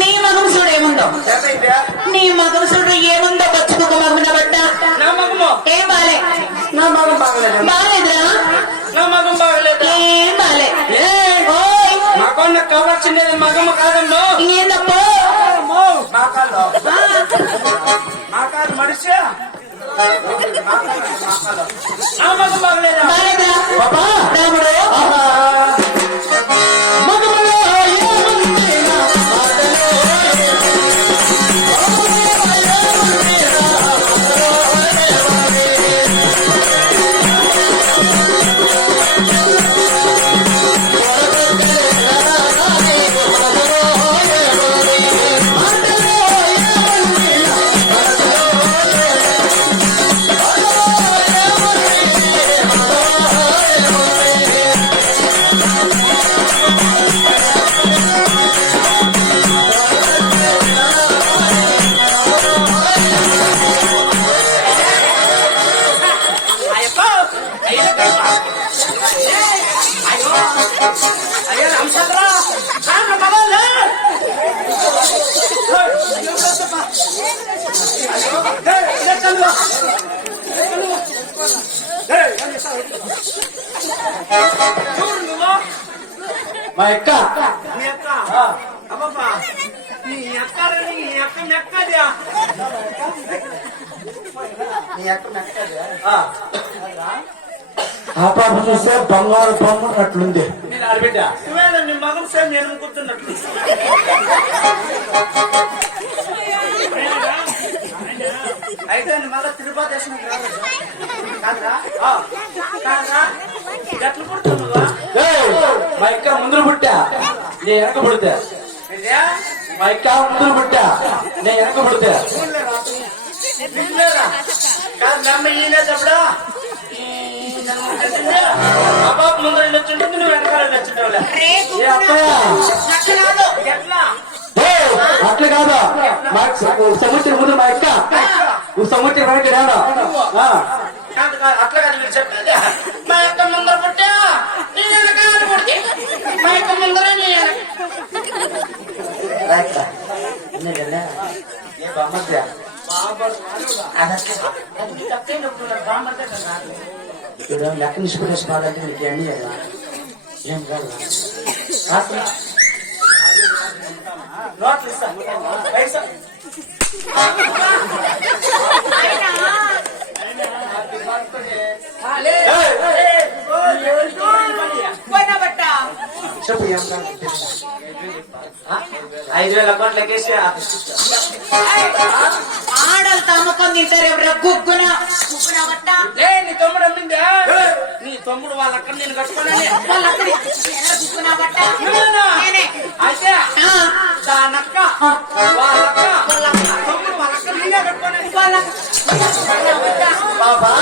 నీ మగం చూడు ఏముందో, నీ మగం చూడు ఏముందో బచ్చుకు మగమున బట్ట ఏం బాలే. నా మగం బాగలేదు. బాలేదురా? నా మగం బాగలేదు. ఏం బాలే. మగం కావాల్సిందే మగమ్మ కాదమ్మో. ఏందప్పో మాకాదు మనిషి. నా మగం బాగలేదా? బాలేదురా రాముడు? మా అక్క మీ అక్క అమ్మమ్మా నీ అక్క నెక్కదా నీ అక్క నెక్కదా? ఆ పాప చూస్తే బంగారు బొమ్మ అట్లుంది. ఆడబిడ్డ నువ్వేనా నీ మగం సేమ్ నేను కూర్చున్నట్లు అయితే మళ్ళీ తిరుపతి వేసినట్టు కాదురా కాదురా ఎట్లా పుడుతున్నావా మా ఇక్క ముందు పుట్టా నేను వెనక పుడితే మా ఇక్క ముందు పుట్టా నేను వెనక పుడితే కాదు నమ్మ ఈయన చెప్పడా బాబా ముందు నచ్చుంటుంది నువ్వు వెనకాల నచ్చుంటావులే ఎట్లా అట్లా కాదు సముద్రం ముందు మా ఇక్క సముద్రం వెనక నేను కాదు కాదు అట్లా కాదు మీరు చెప్పేది మా యొక్క ముందర పుట్టా నీ వెనకాల పుడితే మా యొక్క ముందర నీ ఏ బామ్మద్దా లెక్క నిష్పదేశ పాలంటే నీకు ఏమి లేదా ఏం కాదు నోట్లు ఇస్తా పైసా చెప్పు ఏం కాదు 5,000 అకౌంట్ లెక్కేసి ఆడలు తమ్మకం తింటారు ఎవరు గుగ్గున గుగ్గున బట్ట నీ తమ్ముడు అమ్మిందా నీ తమ్ముడు వాళ్ళ అక్కడ నేను కట్టుకోనని గుగ్గున బట్ట అయితే దానక్క వాళ్ళక్క తమ్ముడు వాళ్ళక్క నేనే కట్టుకోనని బాబా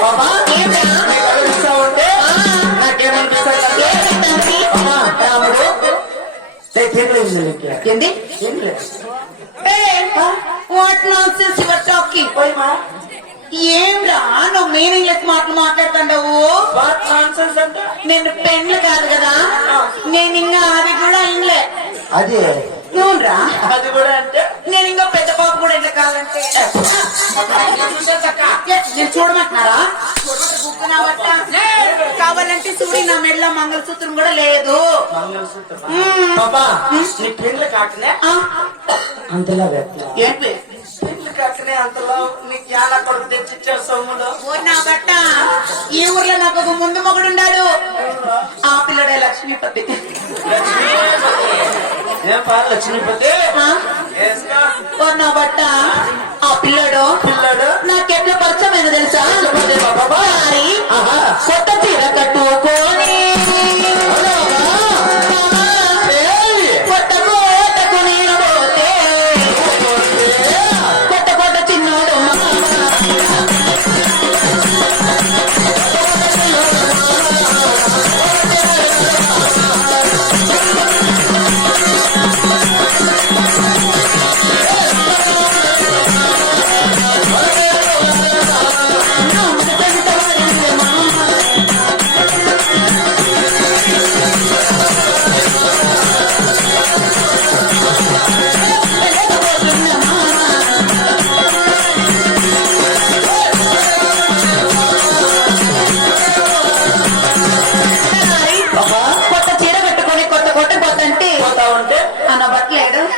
బాబా ఏమనిపిస్తావంటే నాకేమనిపిస్తానంటే రాముడు ఏంది వాట్ నాన్సెన్స్ యువర్ టాకింగ్ ఏం రా నువ్వు మీనింగ్ లెస్ మాటలు మాట్లాడుతున్నావు నేను పెన్లు కాదు కదా నేను ఇంకా అది కూడా ఇంగ్లే అదే నువ్వురా అది కూడా అంటే నేను ఇంకా పెద్ద పాప కూడా ఇట్లా కావాలంటే నేను చూడమంటున్నారా కావాలంటే చూడి నా మెడలో మంగళసూత్రం కూడా లేదు బాబా నీ పెళ్ళి కాకనే అంతలా ఏంటి పెళ్ళి కాకనే అంతలో నీకు ఎలా కొడుకు తెచ్చిచ్చారు సొమ్ములు నా బట్ట ఈ ఊర్లో నాకు ఒక ముందు మొగుడు ఉన్నాడు ఆ పిల్లడే లక్ష్మీపతి ఏం పాలు లక్ష్మీపతి నా బట్ట ఆ పిల్లడు నాకెట్లా పరిచయమైన తెలుసా కొత్త చీర కట్టుకొని కొత్త కోటకు నేను పోతే కొత్త కొత్త చిన్నోడు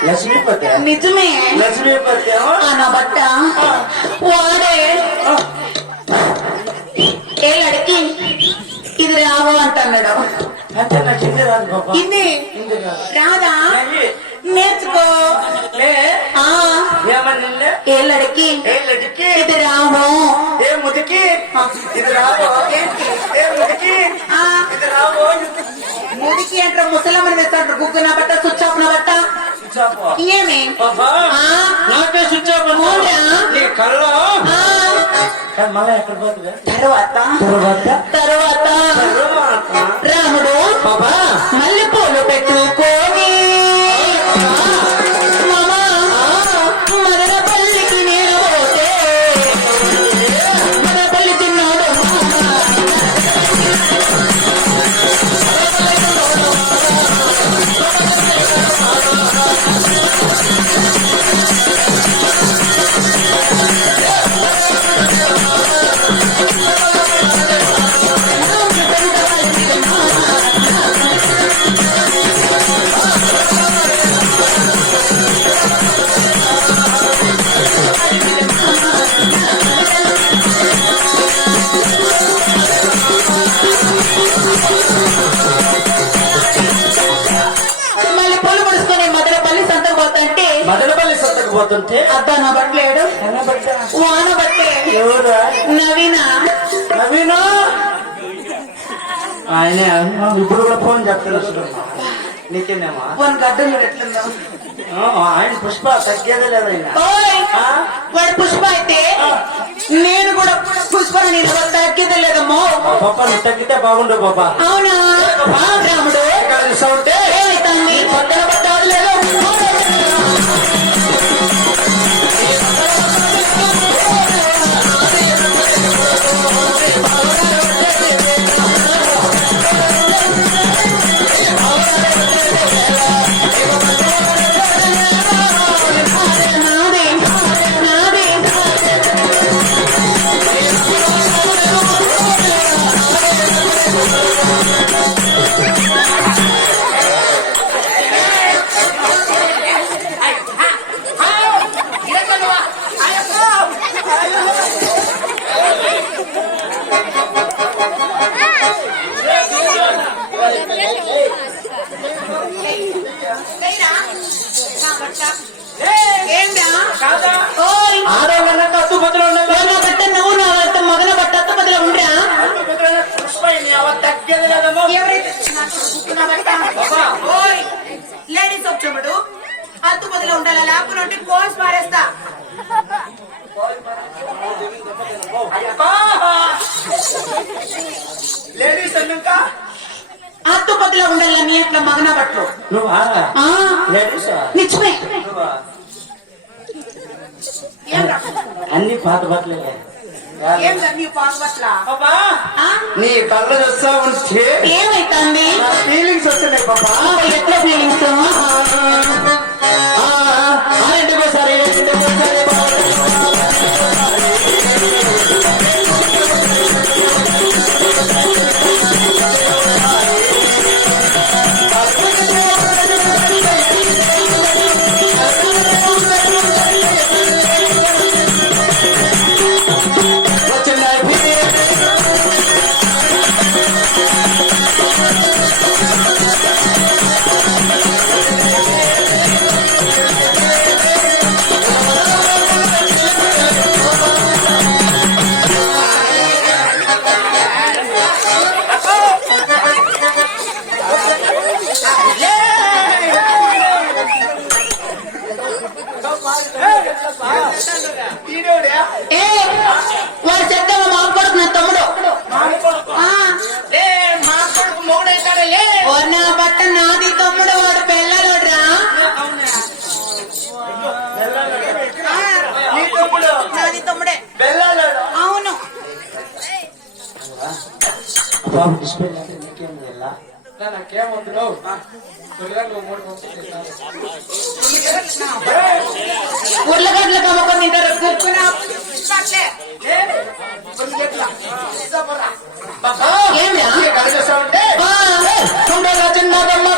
లక్ష్మీపతి నిజమే లక్ష్మీపతి నా బట్ట వాడే ఏ లడికి ఇది రావు అంటున్నాడు అంటే నాకు హిందీ రాదు బాబా ఇది రాదా నేర్చుకో ఏమని ఏ లడికి ఏ లడికి ఇది రావు ఏ ముదికి ఇది రావు ఏ ముదికి ఇది రావు ముడికి అంటే ముసలమ్మని వేస్తాడు గుగ్గు నా బట్ట స్విచ్ ఆఫ్ నా బట్ట ఏమి నాకే స్విచ్ ఆఫ్ నీ కళ్ళలో మళ్ళా ఎక్కడ పోతుంది తర్వాత రాముడు మళ్ళీ పూలు పెట్టుకోని మదనపల్లికి నేను పోతే మదనపల్లి తిన్నాడు పోతుంటే అబ్బా నా బట్టలేడు వాన బట్టే ఎవరా నవీనా నవీను ఆయన ఇప్పుడు కూడా ఫోన్ చెప్తారు నీకేనేమా వాని గడ్డలు ఎట్లుందో ఆయన పుష్ప తగ్గేదే లేదు ఆయన ఓయ్ వాడు పుష్ప అయితే నేను కూడా పుష్ప నేను తగ్గేదే లేదమ్మో పాప నువ్వు తగ్గితే బాగుండు పాప అవునా రాముడు ఉంటే ఏమైతుంది పక్కన పట్టాలి లేదు నాదే నాదే ఓయ్ ఆడవాళ్ళ కత్తు బదులు నా బట్ట నువ్వు నా బట్ట మగన బట్ట అత్త బదులు ఉండరా పుష్ప తగ్గేది లేదమ్మా ఎవరైతే నా బట్ట ఓయ్ లేడీస్ వచ్చాడు అత్తు బదులు ఉండాలా లేకపోతే కోర్స్ మారేస్తా లేడీస్ అన్నాక అత్తు బదులు ఉండాలా నీ అట్లా మగన బట్టలు నువ్వా ఆ, లేడీస్ నిజమే ఏం రా అన్ని పాత బట్టలే ఏం రా నీ పాస్ బట్టలా పాపా ఆ? నీ కళ్ళు చూస్తా ఉంటే ఏమైతుంది నా ఫీలింగ్స్ వస్తున్నాయి పాపా ఎట్లా ఫీలింగ్స్ ఇంటికోసారి ఏ వాడు చెప్తావా మా కొడుకు నా తమ్ముడు ఆ, ఓ నా బట్ట నాది తమ్ముడు వాడు పెళ్ళలోడ్రా నాది తమ్ముడే అవును బాబు డిస్ప్లే నీకేం లేదా నాకేమొద్దు ఉర్లగడ్డలు కమ్ముకొని తింటారు కుక్కున ఏమిరా కలిసేస్తా చిన్నదమ్మ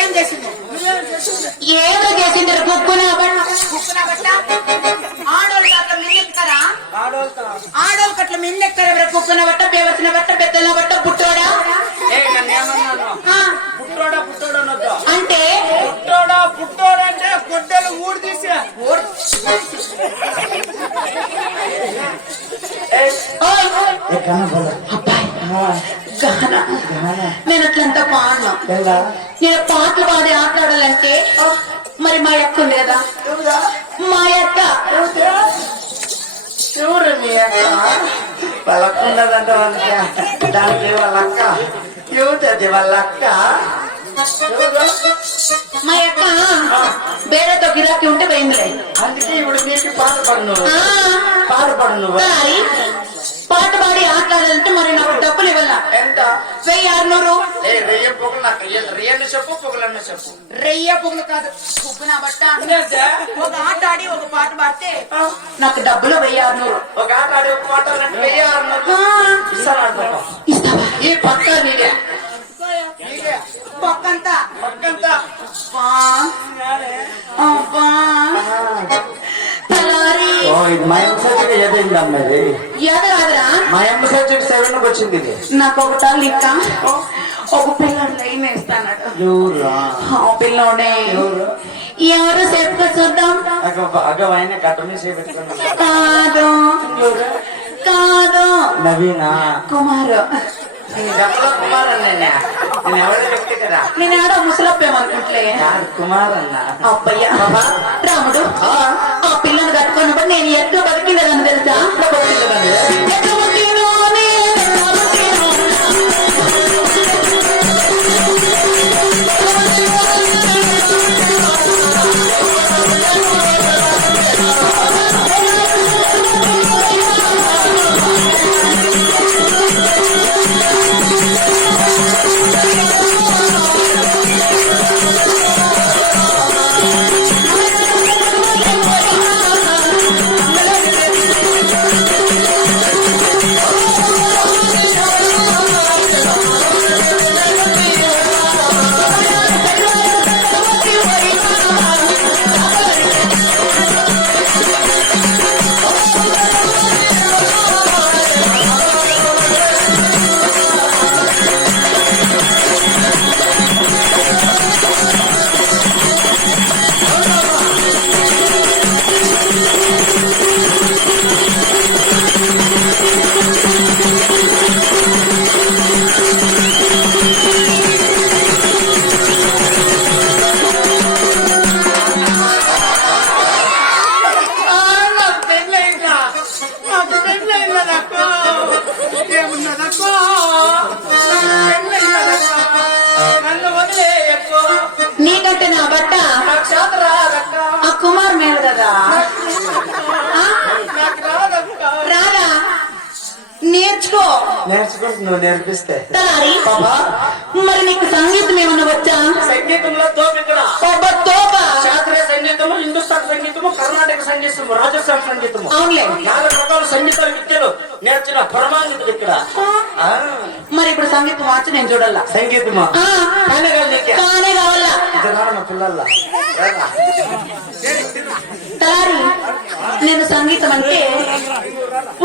ఏం చేసింది ఏమో చేసింటారు కుక్కున బట్ట ఆడోళ్ళు అట్లా మిల్లెక్కుతారా ఆడోళ్ళకి అట్లా మిల్లెక్కారు ఎవరు కుక్కున బట్ట పేవసిన బట్ట పెద్దల బట్ట పుట్టోడా ఆ, అంటే పుట్టోడా అంటే గొడ్డలు ఊడి తీసి ఓయ్, అబ్బాయి గహన నేను అట్లంతా పాడను నేను పాటలు పాడి ఆటలాడాలంటే మరి మా అక్క ఉంది కదా మా అక్క ఎవరు మీ అక్క వాళ్ళకున్నదంట దానికి వాళ్ళ అక్క ఏమిటది వాళ్ళ అక్క మా యొక్క ಬೇರೆతో గిరాకీ ఉంటే పోయిందిలే. అందుకే ఇప్పుడు నీకు పాట పాడు నువ్వు ఆ, పాట పాడు నువ్వు తలారి పాట పాడి ఆటలాడాలంటే మరి నాకు డబ్బులు ఇవ్వాల. ఎంత 1600. రెయ్య పొగలు నాకు రియల్ చెప్పు పొగలన్న చెప్పు. రెయ్య పువ్వులు కాదు పువ్వు నా బట్ట. ఒక ఆట ఆడి ఒక పాట పాడితే నాకు డబ్బులు 1600. ఒక ఆట ఆడి ఒక పాట అంటే 1600 ఇస్తాను. ఇస్తావా? ఈ పక్క నీదే నీదే పక్కంతా పక్కంతా తలారి ఇది మా ఎం సబ్జెక్ట్ ఏదైంది అమ్మది ఏదో కాదురా. మా ఎం సబ్జెక్ట్ 7 వచ్చింది ఇది. నాకు ఒకటా లిక్క ఒక పిల్లడు లైన్ వేస్తాడు. ఎవరా ఆ పిల్లోడే ఎవరు సేపుగా చూద్దాం. అగవైన గట్టమే చేపెట్టుకున్నా కాదు కాదు నవీనా కుమారు. చెప్పలో కుమార్ అన్న నేను ఎవరు చెప్తే కదా నేను ఆడ ముసలప్పేమనుకుంటలే. కుమార్ అన్న అబ్బయ్య రాముడు ఆ పిల్లను కట్టుకున్నప్పుడు నేను ఎట్లా బతికిందని తెలుసా? ఎట్లా బతికినో నీకంటే నా బట్ట ఆ కుమార్ మేలు కదా. రారా నేర్చుకో. నేర్చుకుంటున్నావు నేర్పిస్తే తలారి మరి నీకు సంగీతం ఏమన్నా వచ్చా? సంగీతంలో తోపిక్కడ తోప శాస్త్రీయ సంగీతము హిందుస్థాన్ సంగీతము కర్ణాటక సంగీతము రాజస్థాన్ సంగీతము అవునులే 4 రకాల సంగీతాల విద్యలు నేర్చిన పరమాంగితుడు ఇక్కడ. మరి ఇప్పుడు సంగీతం వచ్చి నేను చూడాలా? సంగీతమా కానే కావాలా? పిల్లల్లా తలారి నేను సంగీతం అంటే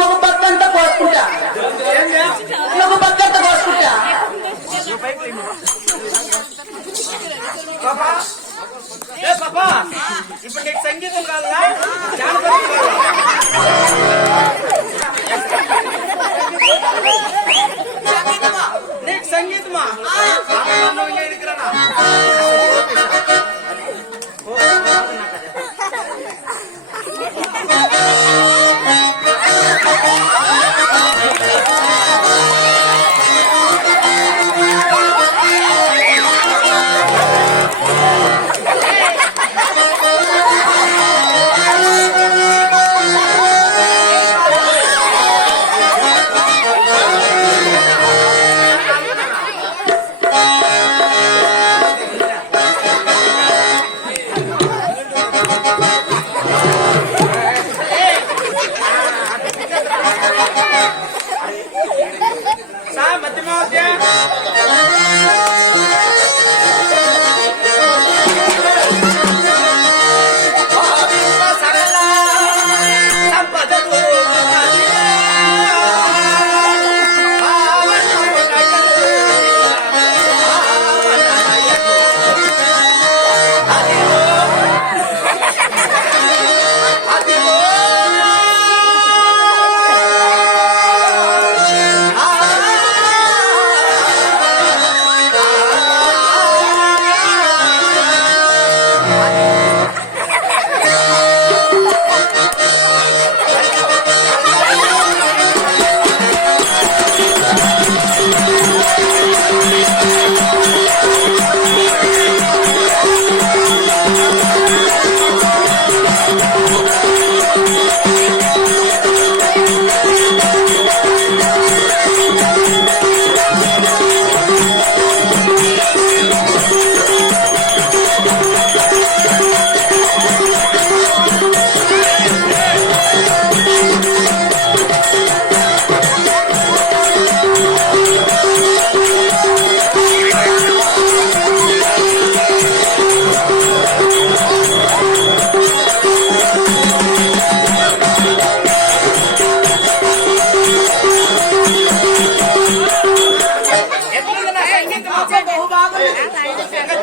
ఒక పక్కంతా కోసుకుంటా, ఒక పక్కంతా కోసుకుంటా. ఇప్పుడు నీకు సంగీతం కాదా నీకు సంగీతమా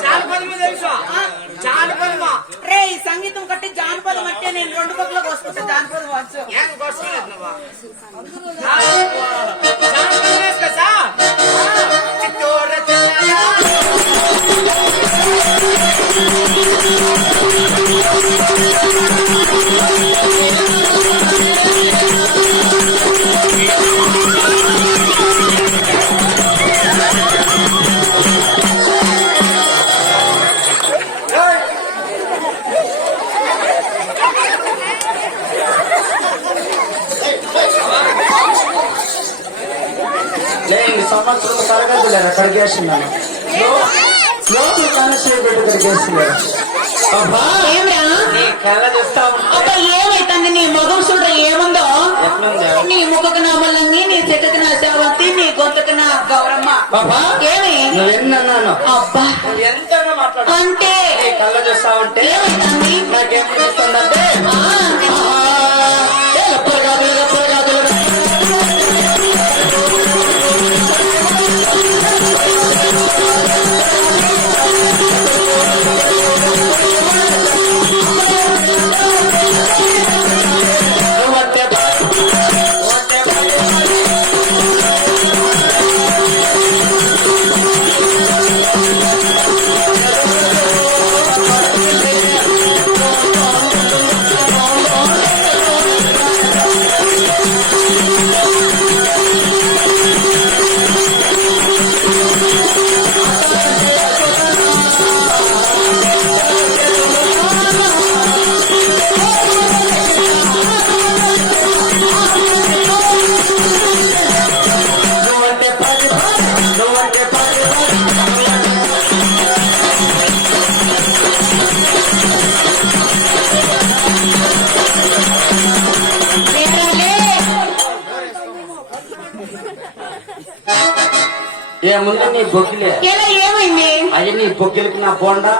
జానపదము తెలుసా? జానపదమా? రే ఈ సంగీతం కట్టి జానపదం అంటే నేను 2 పక్కలకు వస్తుంటే జానపదం వచ్చు. ఏం కొట్టుకోలేదు నువ్వు? జానపదం వేసు కదా? చిట్టూర చిన్నగా నేను సంవత్సరం తరగతులేరు కడిగేస్తున్నాను లోపల కనెక్షన్ పెట్టి కడిగేస్తున్నారు. ఏమిరా నీ కళ్ళ చూస్తా ఉంటా అబ్బా ఏమైతుంది నీ మగం చూడ ఏముందో? ఎట్లుంది? నీ ముఖకు నా మల్లంగి, నీ చెట్టుకు నా సేవంతి, నీ గొంతుకు నా గౌరమ్మ. బాబా ఏమి నువ్వెన్నన్నాను అబ్బా నువ్వు ఎంతగా మాట్లాడు అంటే నీ కళ్ళ చూస్తా ఉంటే ఏమైతుంది? నాకేమనిపిస్తుందంటే ఏ ముందు నీ బొగ్గిలే ఎలా ఏమైంది? అయ్యి నీ బొగ్గిలకి నా బోండా